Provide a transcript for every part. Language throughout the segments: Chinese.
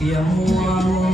仰望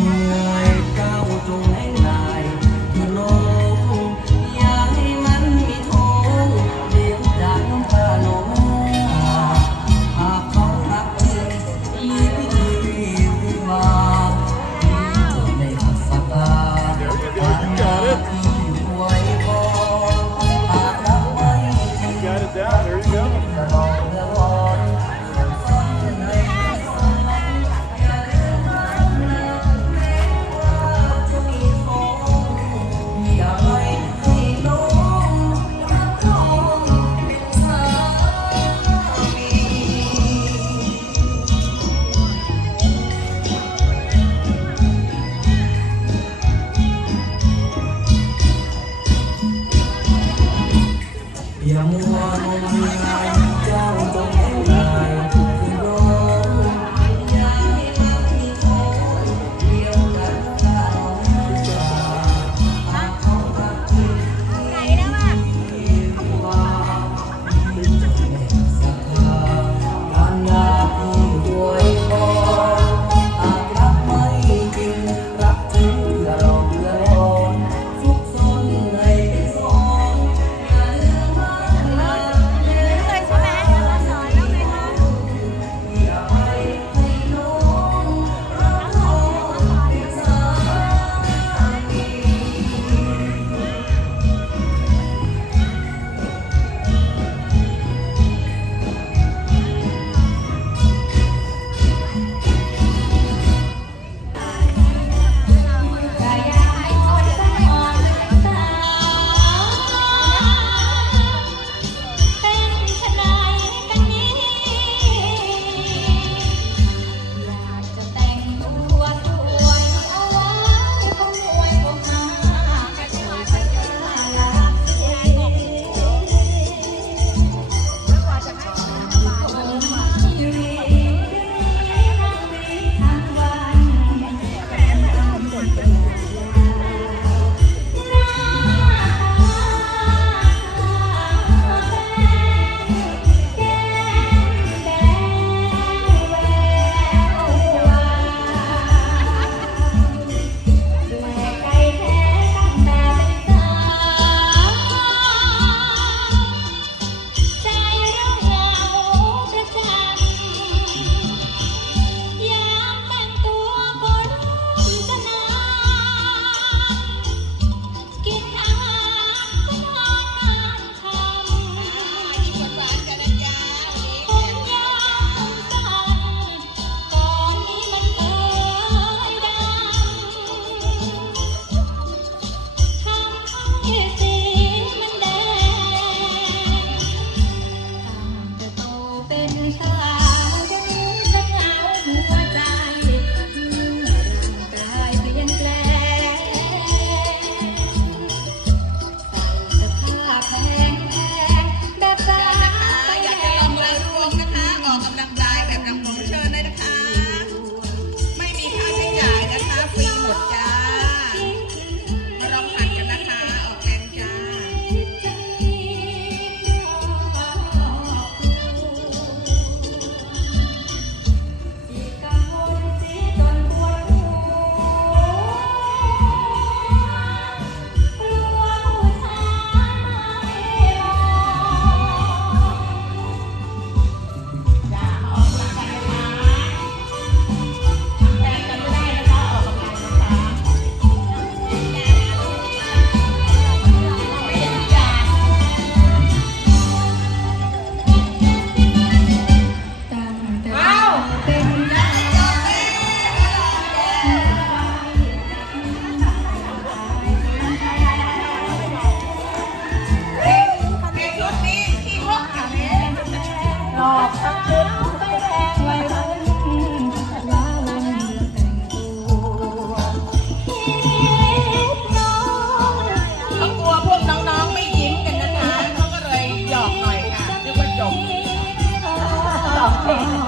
Oh.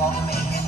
ทั่วกองแม่